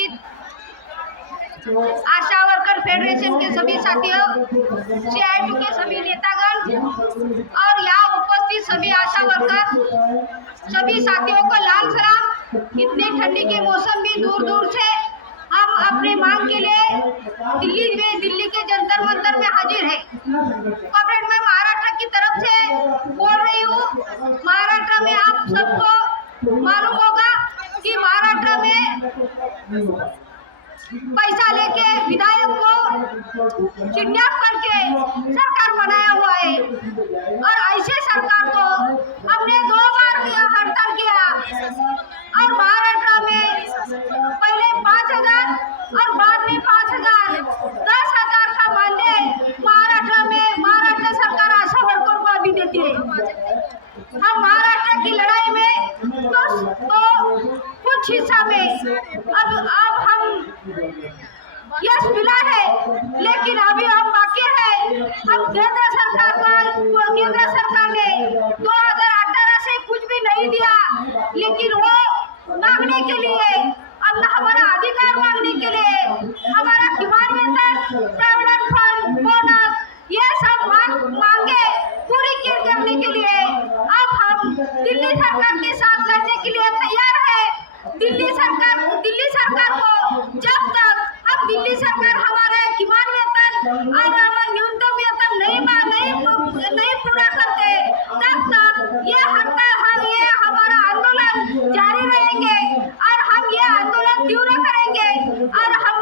उपस्थित आशा worker federation के सभी साथियों, CITU के सभी नेतागण और यहाँ उपस्थित सभी आशा वर्कर, सभी साथियों को लाल सलाम। इतनी ठंडी के मौसम भी दूर दूर से हम अपनी मांग के लिए दिल्ली के जंतर मंतर में हाजिर है। कॉमरेड, मैं महाराष्ट्र की तरफ से बोल रही हूँ। महाराष्ट्र में आप सबको मालूम होगा कि महाराष्ट्र में पैसा लेके विधायक को किडनैप करके सरकार बनाया हुआ है और ऐसे सरकार को हमने 2 बार हड़ताल किया और महाराष्ट्र में पहले 5,000 और बाद में 5,000 10,000 का मानदेय महाराष्ट्र सरकार आशा वर्कर को अभी देती है। हम महाराष्ट्र की लड़ाई में तो कुछ हिस्सा में अब हम यश मिला है, लेकिन अभी हम बाकी है। अब केंद्र सरकार ने 2018 से कुछ भी नहीं दिया, लेकिन वो मांगने के लिए हमारा अधिकार मांगने के लिए हमारा किमान वेतन, प्रोविडेंट फंड, बोनस, ये सब मांगे पूरी करने के लिए अब हम दिल्ली सरकार के साथ लड़ने के लिए तैयार है। दिल्ली सरकार को जब तक अब दिल्ली सरकार हमारा किमान वेतन और हमारा न्यूनतम वेतन नहीं पूरा करते, तब तक ये हड़ताल, ये हमारा आंदोलन जारी रहेंगे और हम ये आंदोलन तीव्र करेंगे और हम